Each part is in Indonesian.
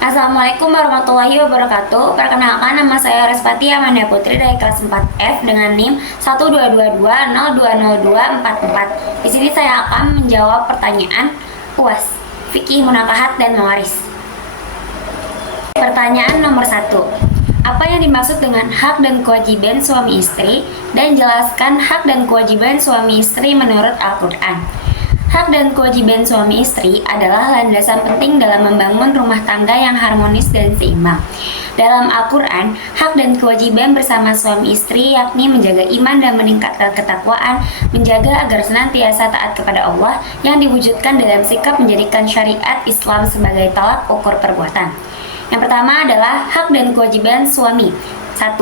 Assalamualaikum warahmatullahi wabarakatuh. Perkenalkan, nama saya Respati Amanda Putri dari kelas 4F dengan NIM 12220202444. Di sini saya akan menjawab pertanyaan UAS, fikih, munakahat, dan mawaris. Pertanyaan nomor 1. Apa yang dimaksud dengan hak dan kewajiban suami istri, dan jelaskan hak dan kewajiban suami istri menurut Al-Quran. Hak dan kewajiban suami istri adalah landasan penting dalam membangun rumah tangga yang harmonis dan seimbang. Dalam Al-Quran, hak dan kewajiban bersama suami istri yakni menjaga iman dan meningkatkan ketakwaan, menjaga agar senantiasa taat kepada Allah yang diwujudkan dalam sikap menjadikan syariat Islam sebagai tolak ukur perbuatan. Yang pertama adalah hak dan kewajiban suami. 1.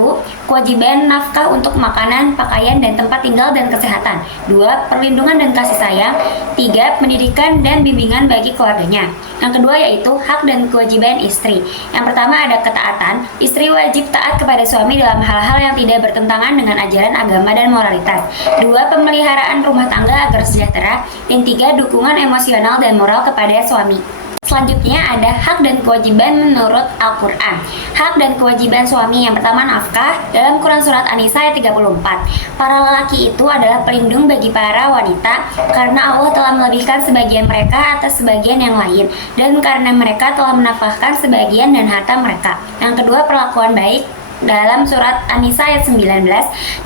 Kewajiban nafkah untuk makanan, pakaian, dan tempat tinggal dan kesehatan. 2. Perlindungan dan kasih sayang. 3. Pendidikan dan bimbingan bagi keluarganya. Yang kedua yaitu hak dan kewajiban istri. Yang pertama ada ketaatan. Istri wajib taat kepada suami dalam hal-hal yang tidak bertentangan dengan ajaran agama dan moralitas. 2. Pemeliharaan rumah tangga agar sejahtera. Dan 3. Dukungan emosional dan moral kepada suami. Selanjutnya ada hak dan kewajiban menurut Al-Quran. Hak dan kewajiban suami yang pertama nafkah. Dalam Quran Surat An-Nisa ayat 34. Para lelaki itu adalah pelindung bagi para wanita karena Allah telah melebihkan sebagian mereka atas sebagian yang lain, dan karena mereka telah menafkahkan sebagian dan harta mereka. Yang kedua perlakuan baik dalam surat An-Nisa ayat 19,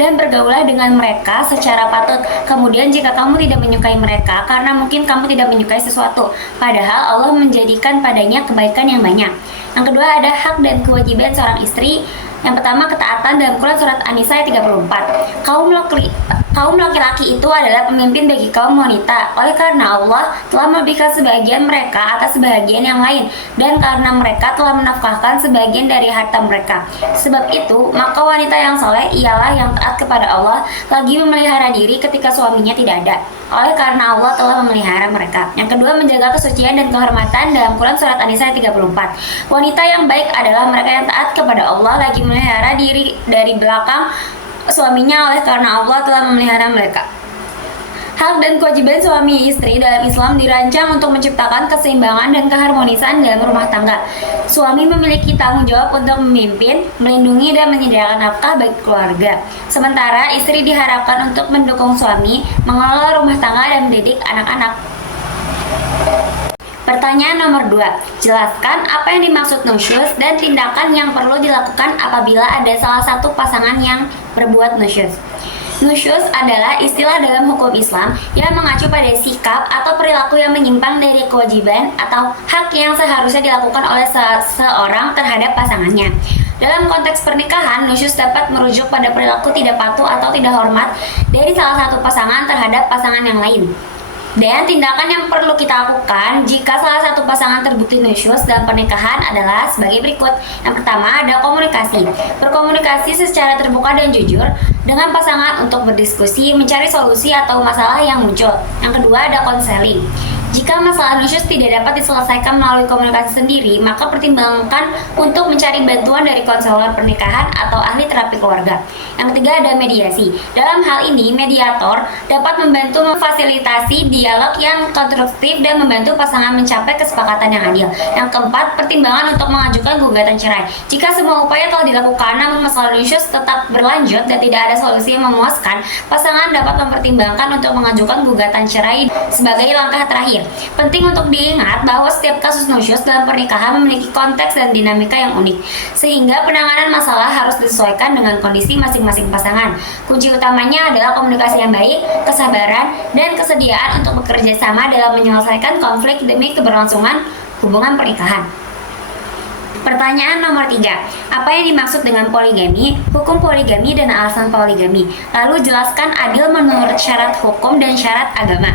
dan bergaulah dengan mereka secara patut. Kemudian jika kamu tidak menyukai mereka karena mungkin kamu tidak menyukai sesuatu, padahal Allah menjadikan padanya kebaikan yang banyak. Yang kedua ada hak dan kewajiban seorang istri. Yang pertama ketaatan dalam Quran Surat An-Nisa ayat 34. Kaum laki-laki itu adalah pemimpin bagi kaum wanita, oleh karena Allah telah melebihkan sebagian mereka atas sebagian yang lain, dan karena mereka telah menafkahkan sebagian dari harta mereka. Sebab itu, maka wanita yang saleh ialah yang taat kepada Allah, lagi memelihara diri ketika suaminya tidak ada, oleh karena Allah telah memelihara mereka. Yang kedua, menjaga kesucian dan kehormatan dalam Quran Surat An-Nisa ayat 34. Wanita yang baik adalah mereka yang taat kepada Allah, lagi memelihara diri dari belakang suaminya, oleh karena Allah telah memelihara mereka. Hak dan kewajiban suami istri dalam Islam dirancang untuk menciptakan keseimbangan dan keharmonisan dalam rumah tangga. Suami memiliki tanggung jawab untuk memimpin, melindungi, dan menyediakan nafkah bagi keluarga. Sementara istri diharapkan untuk mendukung suami, mengelola rumah tangga, dan mendidik anak-anak. Pertanyaan nomor 2. Jelaskan apa yang dimaksud nusyuz dan tindakan yang perlu dilakukan apabila ada salah satu pasangan yang berbuat nusyuz. Nusyuz adalah istilah dalam hukum Islam yang mengacu pada sikap atau perilaku yang menyimpang dari kewajiban atau hak yang seharusnya dilakukan oleh seseorang terhadap pasangannya. Dalam konteks pernikahan, nusyuz dapat merujuk pada perilaku tidak patuh atau tidak hormat dari salah satu pasangan terhadap pasangan yang lain. Dan tindakan yang perlu kita lakukan jika salah satu pasangan terbukti nusyuz dalam pernikahan adalah sebagai berikut. Yang pertama ada komunikasi. Berkomunikasi secara terbuka dan jujur dengan pasangan untuk berdiskusi, mencari solusi atau masalah yang muncul. Yang kedua ada konseling. Jika masalah nusyuz tidak dapat diselesaikan melalui komunikasi sendiri, maka pertimbangkan untuk mencari bantuan dari konselor pernikahan atau ahli terapi keluarga. Yang ketiga ada mediasi. Dalam hal ini, mediator dapat membantu memfasilitasi dialog yang konstruktif dan membantu pasangan mencapai kesepakatan yang adil. Yang keempat, pertimbangan untuk mengajukan gugatan cerai. Jika semua upaya telah dilakukan namun masalah nusyuz tetap berlanjut dan tidak ada solusi yang memuaskan, pasangan dapat mempertimbangkan untuk mengajukan gugatan cerai sebagai langkah terakhir. Penting untuk diingat bahwa setiap kasus nusyuz dalam pernikahan memiliki konteks dan dinamika yang unik, sehingga penanganan masalah harus disesuaikan dengan kondisi masing-masing pasangan. Kunci utamanya adalah komunikasi yang baik, kesabaran, dan kesediaan untuk bekerja sama dalam menyelesaikan konflik demi keberlangsungan hubungan pernikahan. Pertanyaan nomor 3. Apa yang dimaksud dengan poligami, hukum poligami, dan alasan poligami? Lalu jelaskan adil menurut syarat hukum dan syarat agama.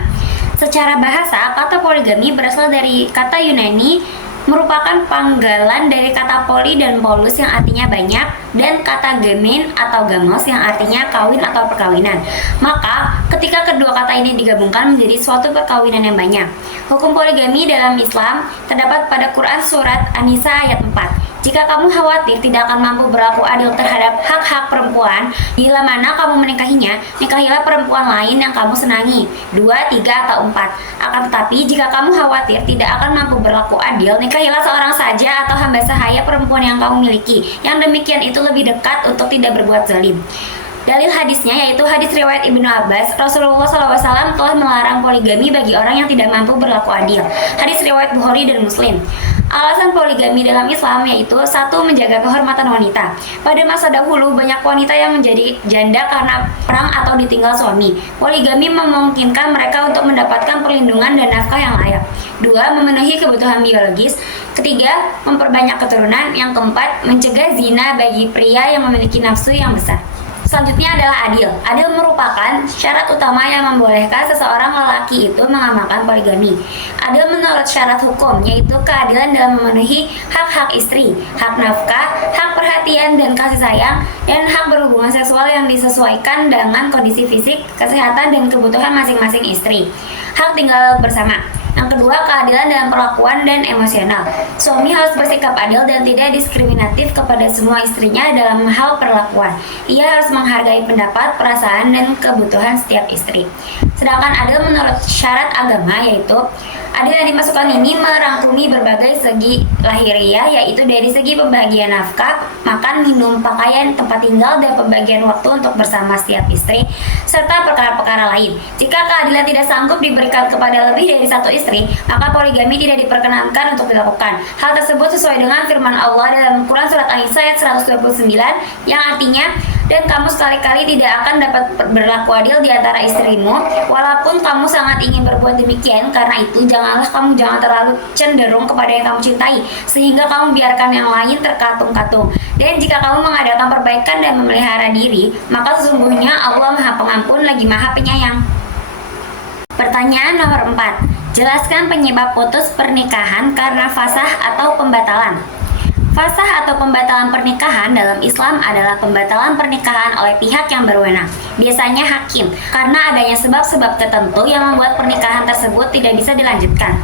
Secara bahasa, kata poligami berasal dari kata Yunani, merupakan panggalan dari kata poli dan polus yang artinya banyak, dan kata gamen atau gamos yang artinya kawin atau perkawinan. Maka, ketika kedua kata ini digabungkan menjadi suatu perkawinan yang banyak. Hukum poligami dalam Islam terdapat pada Quran Surat An-Nisa ayat 4. Jika kamu khawatir tidak akan mampu berlaku adil terhadap hak-hak perempuan, bila mana kamu menikahinya, nikahilah perempuan lain yang kamu senangi, 2, 3, atau 4. Akan tetapi, jika kamu khawatir tidak akan mampu berlaku adil, nikahilah seorang saja atau hamba sahaya perempuan yang kamu miliki. Yang demikian itu lebih dekat untuk tidak berbuat zalim. Dalil hadisnya yaitu hadis riwayat Ibnu Abbas, Rasulullah SAW telah melarang poligami bagi orang yang tidak mampu berlaku adil. Hadis riwayat Bukhari dan Muslim. Alasan poligami dalam Islam yaitu 1. Menjaga kehormatan wanita. Pada masa dahulu banyak wanita yang menjadi janda karena perang atau ditinggal suami. Poligami memungkinkan mereka untuk mendapatkan perlindungan dan nafkah yang layak. 2. Memenuhi kebutuhan biologis. 3. Memperbanyak keturunan. Yang keempat, mencegah zina bagi pria yang memiliki nafsu yang besar. Selanjutnya adalah adil. Adil merupakan syarat utama yang membolehkan seseorang lelaki itu mengamalkan poligami. Adil menurut syarat hukum, yaitu keadilan dalam memenuhi hak-hak istri, hak nafkah, hak perhatian dan kasih sayang, dan hak berhubungan seksual yang disesuaikan dengan kondisi fisik, kesehatan, dan kebutuhan masing-masing istri. Hak tinggal bersama. Yang kedua, keadilan dalam perlakuan dan emosional. Suami harus bersikap adil dan tidak diskriminatif kepada semua istrinya dalam hal perlakuan. Ia harus menghargai pendapat, perasaan, dan kebutuhan setiap istri. Sedangkan adil menurut syarat agama yaitu adil yang dimasukkan ini merangkumi berbagai segi lahiriah, yaitu dari segi pembagian nafkah, makan, minum, pakaian, tempat tinggal, dan pembagian waktu untuk bersama setiap istri, serta perkara-perkara lain. Jika keadilan tidak sanggup diberikan kepada lebih dari satu istri, maka poligami tidak diperkenankan untuk dilakukan. Hal tersebut sesuai dengan firman Allah dalam Quran Surat An-Nisa ayat 129 yang artinya, dan kamu sekali-kali tidak akan dapat berlaku adil di antara istrimu, walaupun kamu sangat ingin berbuat demikian. Karena itu, jangan terlalu cenderung kepada yang kamu cintai, sehingga kamu biarkan yang lain terkatung-katung. Dan jika kamu mengadakan perbaikan dan memelihara diri, maka sesungguhnya Allah Maha Pengampun lagi Maha Penyayang. Pertanyaan nomor 4. Jelaskan penyebab putus pernikahan karena fasah atau pembatalan. Fasah atau pembatalan pernikahan dalam Islam adalah pembatalan pernikahan oleh pihak yang berwenang, biasanya hakim, karena adanya sebab-sebab tertentu yang membuat pernikahan tersebut tidak bisa dilanjutkan.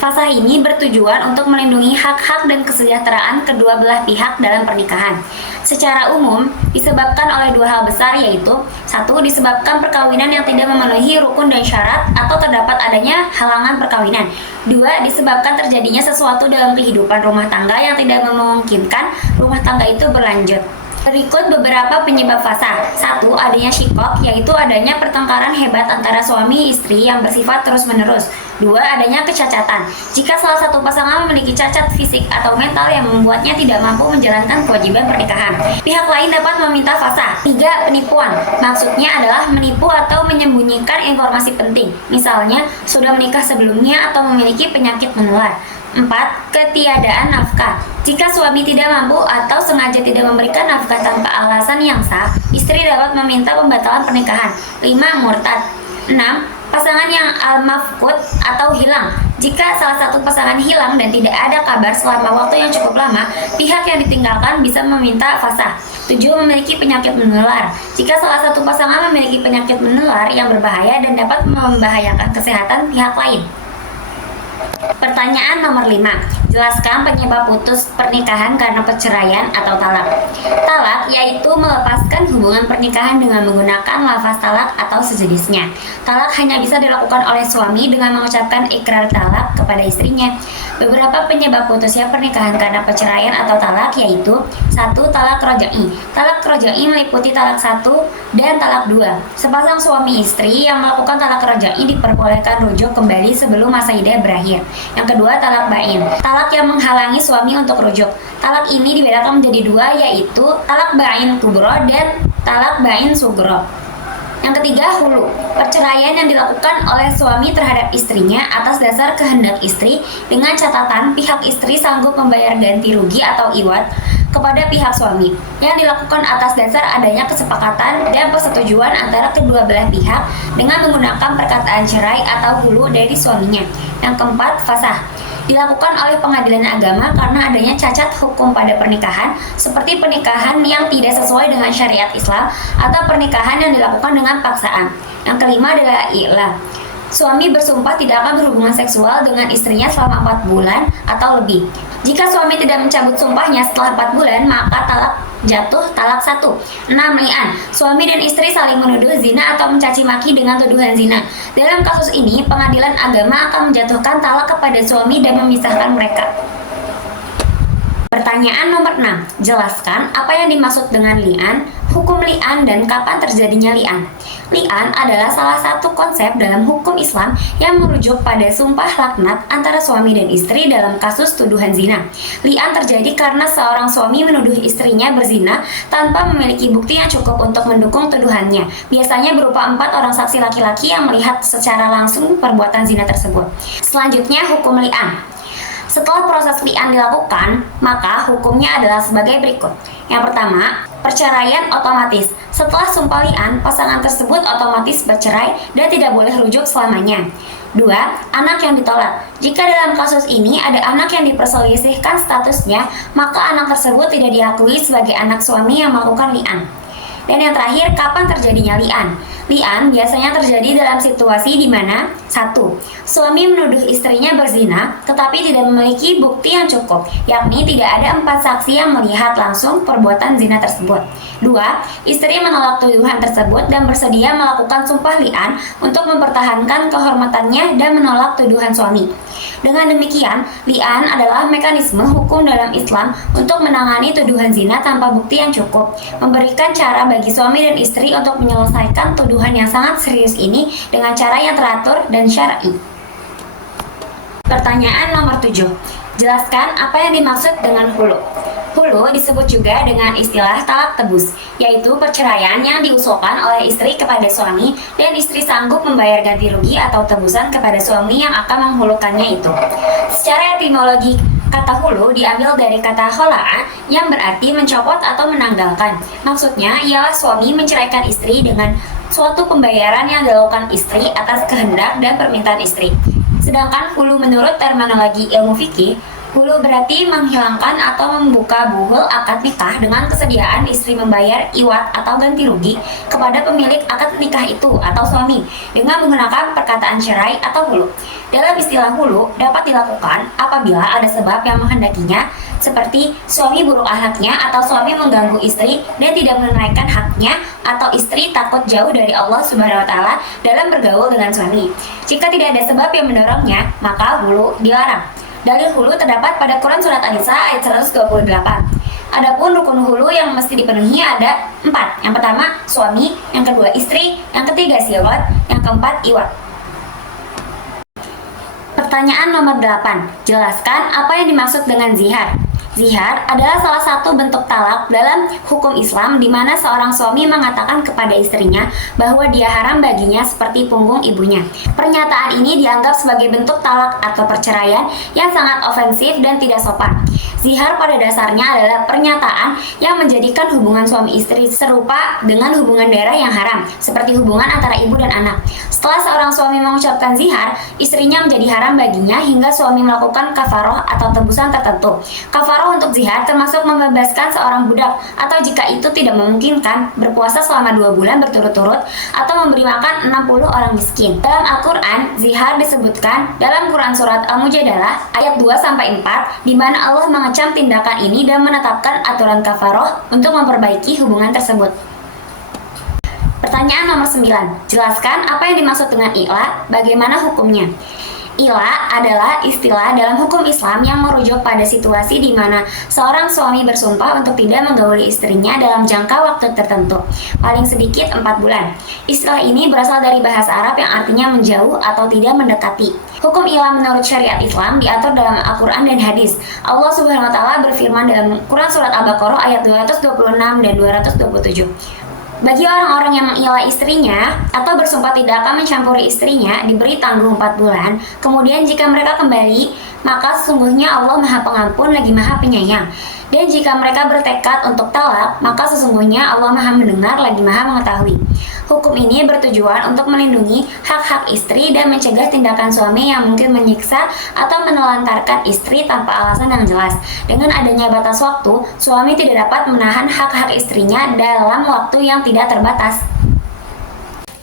Fasah ini bertujuan untuk melindungi hak-hak dan kesejahteraan kedua belah pihak dalam pernikahan. Secara umum, disebabkan oleh dua hal besar yaitu 1. Disebabkan perkawinan yang tidak memenuhi rukun dan syarat atau terdapat adanya halangan perkawinan. 2. Disebabkan terjadinya sesuatu dalam kehidupan rumah tangga yang tidak memungkinkan rumah tangga itu berlanjut. Berikut beberapa penyebab fasah. 1. Adanya syikok, yaitu adanya pertengkaran hebat antara suami istri yang bersifat terus-menerus. 2. Adanya kecacatan. Jika salah satu pasangan memiliki cacat fisik atau mental yang membuatnya tidak mampu menjalankan kewajiban pernikahan, pihak lain dapat meminta fasah. 3. Penipuan. Maksudnya adalah menipu atau menyembunyikan informasi penting. Misalnya, sudah menikah sebelumnya atau memiliki penyakit menular. 4. Ketiadaan nafkah. Jika suami tidak mampu atau sengaja tidak memberikan nafkah tanpa alasan yang sah, istri dapat meminta pembatalan pernikahan. 5. Murtad. 6. Pasangan yang al-mafqud atau hilang. Jika salah satu pasangan hilang dan tidak ada kabar selama waktu yang cukup lama, pihak yang ditinggalkan bisa meminta fasah. 7. Memiliki penyakit menular. Jika salah satu pasangan memiliki penyakit menular yang berbahaya dan dapat membahayakan kesehatan pihak lain. Pertanyaan nomor 5. Jelaskan penyebab putus pernikahan karena perceraian atau talak. Talak yaitu melepaskan hubungan pernikahan dengan menggunakan lafaz talak atau sejenisnya. Talak hanya bisa dilakukan oleh suami dengan mengucapkan ikrar talak kepada istrinya. Beberapa penyebab putusnya pernikahan karena perceraian atau talak yaitu 1. Talak roja'i. Talak roja'i meliputi talak 1 dan talak 2. Sepasang suami istri yang melakukan talak roja'i diperbolehkan rujuk kembali sebelum masa iddah berakhir. Yang kedua, talak bain. Talak yang menghalangi suami untuk rujuk. Talak ini dibedakan menjadi dua, yaitu talak bain kubro dan talak bain sugro. Yang ketiga, hulu. Perceraian yang dilakukan oleh suami terhadap istrinya atas dasar kehendak istri dengan catatan pihak istri sanggup membayar ganti rugi atau iwat kepada pihak suami, yang dilakukan atas dasar adanya kesepakatan dan persetujuan antara kedua belah pihak dengan menggunakan perkataan cerai atau hulu dari suaminya. Yang keempat, fasah. Dilakukan oleh pengadilan agama karena adanya cacat hukum pada pernikahan, seperti pernikahan yang tidak sesuai dengan syariat Islam atau pernikahan yang dilakukan dengan paksaan. Yang kelima adalah i'la. Suami bersumpah tidak akan berhubungan seksual dengan istrinya selama 4 bulan atau lebih. Jika suami tidak mencabut sumpahnya setelah 4 bulan, maka talak jatuh talak 1. 6. Li'an. Suami dan istri saling menuduh zina atau mencaci maki dengan tuduhan zina. Dalam kasus ini, pengadilan agama akan menjatuhkan talak kepada suami dan memisahkan mereka. Pertanyaan nomor 6. Jelaskan apa yang dimaksud dengan li'an, hukum li'an, dan kapan terjadinya li'an. Li'an adalah salah satu konsep dalam hukum Islam yang merujuk pada sumpah laknat antara suami dan istri dalam kasus tuduhan zina. Li'an terjadi karena seorang suami menuduh istrinya berzina tanpa memiliki bukti yang cukup untuk mendukung tuduhannya. Biasanya berupa 4 orang saksi laki-laki yang melihat secara langsung perbuatan zina tersebut. Selanjutnya, hukum li'an. Setelah proses li'an dilakukan, maka hukumnya adalah sebagai berikut. Yang pertama, perceraian otomatis. Setelah sumpah li'an, pasangan tersebut otomatis bercerai dan tidak boleh rujuk selamanya. 2. Anak yang ditolak. Jika dalam kasus ini ada anak yang diperselisihkan statusnya, maka anak tersebut tidak diakui sebagai anak suami yang melakukan li'an. Dan yang terakhir, kapan terjadinya li'an? Li'an biasanya terjadi dalam situasi di mana 1. Suami menuduh istrinya berzina tetapi tidak memiliki bukti yang cukup, yakni tidak ada 4 saksi yang melihat langsung perbuatan zina tersebut. 2. Istri menolak tuduhan tersebut dan bersedia melakukan sumpah li'an untuk mempertahankan kehormatannya dan menolak tuduhan suami. Dengan demikian, li'an adalah mekanisme hukum dalam Islam untuk menangani tuduhan zina tanpa bukti yang cukup, memberikan cara bagi suami dan istri untuk menyelesaikan tuduhan yang sangat serius ini dengan cara yang teratur dan syar'i. Pertanyaan nomor 7. Jelaskan apa yang dimaksud dengan hulu. Hulu disebut juga dengan istilah talak tebus, yaitu perceraian yang diusulkan oleh istri kepada suami dan istri sanggup membayar ganti rugi atau tebusan kepada suami yang akan menghulukannya itu. Secara etimologi, kata hulu diambil dari kata khola'a yang berarti mencopot atau menanggalkan. Maksudnya ialah suami menceraikan istri dengan suatu pembayaran yang dilakukan istri atas kehendak dan permintaan istri. Sedangkan hulu menurut terminologi ilmu fikih, hulu berarti menghilangkan atau membuka buhul akad nikah dengan kesediaan istri membayar iwat atau ganti rugi kepada pemilik akad nikah itu atau suami dengan menggunakan perkataan cerai atau hulu. Dalam istilah hulu dapat dilakukan apabila ada sebab yang menghendakinya, seperti suami buruk akhlaknya atau suami mengganggu istri dan tidak menunaikan haknya, atau istri takut jauh dari Allah Subhanahu wa taala dalam bergaul dengan suami. Jika tidak ada sebab yang mendorongnya, maka hulu dilarang. Dalil hulu terdapat pada Quran Surat An-Nisa ayat 128. Adapun rukun hulu yang mesti dipenuhi ada 4. Yang pertama, suami. Yang kedua, istri. Yang ketiga, silwat. Yang keempat, iwat. Pertanyaan nomor 8. Jelaskan apa yang dimaksud dengan zihar. Zihar adalah salah satu bentuk talak dalam hukum Islam di mana seorang suami mengatakan kepada istrinya bahwa dia haram baginya seperti punggung ibunya. Pernyataan ini dianggap sebagai bentuk talak atau perceraian yang sangat ofensif dan tidak sopan. Zihar pada dasarnya adalah pernyataan yang menjadikan hubungan suami istri serupa dengan hubungan darah yang haram, seperti hubungan antara ibu dan anak. Setelah seorang suami mengucapkan zihar, istrinya menjadi haram baginya hingga suami melakukan kafaroh atau tebusan tertentu. Kafaroh untuk zihar termasuk membebaskan seorang budak, atau jika itu tidak memungkinkan, berpuasa selama 2 bulan berturut-turut, atau memberi makan 60 orang miskin. Dalam Al-Quran, zihar disebutkan dalam Quran Surat Al-Mujadalah ayat 2-4, di mana Allah mengecam tindakan ini dan menetapkan aturan kafaroh untuk memperbaiki hubungan tersebut. Pertanyaan nomor 9. Jelaskan apa yang dimaksud dengan i'la, bagaimana hukumnya. I'la adalah istilah dalam hukum Islam yang merujuk pada situasi di mana seorang suami bersumpah untuk tidak menggauli istrinya dalam jangka waktu tertentu, paling sedikit 4 bulan. Istilah ini berasal dari bahasa Arab yang artinya menjauh atau tidak mendekati. Hukum i'la menurut syariat Islam diatur dalam Al-Quran dan hadis. Allah Subhanahu wa taala berfirman dalam Quran Surat Al-Baqarah ayat 226 dan 227. Bagi orang-orang yang meng'ilah istrinya atau bersumpah tidak akan mencampuri istrinya, diberi tangguh 4 bulan. Kemudian jika mereka kembali, maka sesungguhnya Allah Maha Pengampun lagi Maha Penyayang. Dan jika mereka bertekad untuk talak, maka sesungguhnya Allah Maha Mendengar lagi Maha Mengetahui. Hukum ini bertujuan untuk melindungi hak-hak istri dan mencegah tindakan suami yang mungkin menyiksa atau menelantarkan istri tanpa alasan yang jelas. Dengan adanya batas waktu, suami tidak dapat menahan hak-hak istrinya dalam waktu yang tidak terbatas.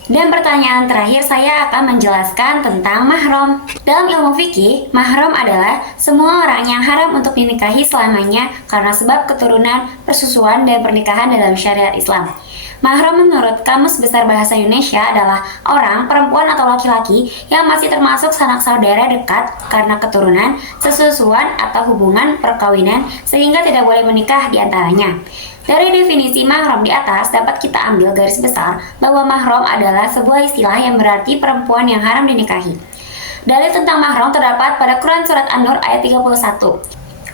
Dan pertanyaan terakhir saya akan menjelaskan tentang mahram. Dalam ilmu fikih, mahram adalah semua orang yang haram untuk dinikahi selamanya karena sebab keturunan, persusuan, dan pernikahan dalam syariat Islam. Mahram menurut Kamus Besar Bahasa Indonesia adalah orang, perempuan atau laki-laki yang masih termasuk sanak saudara dekat karena keturunan, sesusuan atau hubungan perkawinan sehingga tidak boleh menikah di antaranya. Dari definisi mahram di atas dapat kita ambil garis besar bahwa mahram adalah sebuah istilah yang berarti perempuan yang haram dinikahi. Dalil tentang mahram terdapat pada Quran Surat An-Nur ayat 31.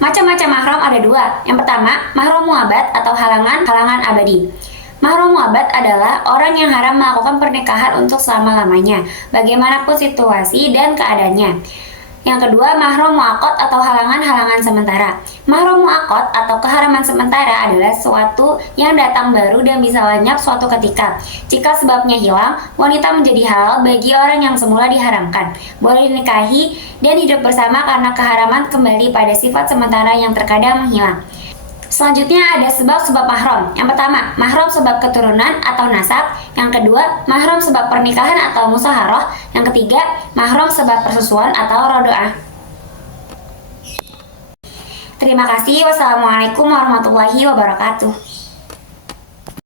Macam-macam mahram ada dua. Yang pertama, mahram muabat atau halangan abadi. Mahram muabat adalah orang yang haram melakukan pernikahan untuk selama-lamanya, bagaimanapun situasi dan keadaannya. Yang kedua, mahram mu'aqad atau halangan sementara. Mahram mu'aqad atau keharaman sementara adalah sesuatu yang datang baru dan bisa lenyap suatu ketika. Jika sebabnya hilang, wanita menjadi halal bagi orang yang semula diharamkan. Boleh dinikahi dan hidup bersama karena keharaman kembali pada sifat sementara yang terkadang menghilang. Selanjutnya ada sebab-sebab mahram. Yang pertama, mahram sebab keturunan atau nasab. Yang kedua, mahram sebab pernikahan atau musaharah. Yang ketiga, mahram sebab persusuan atau rodoah. Terima kasih. Wassalamualaikum warahmatullahi wabarakatuh.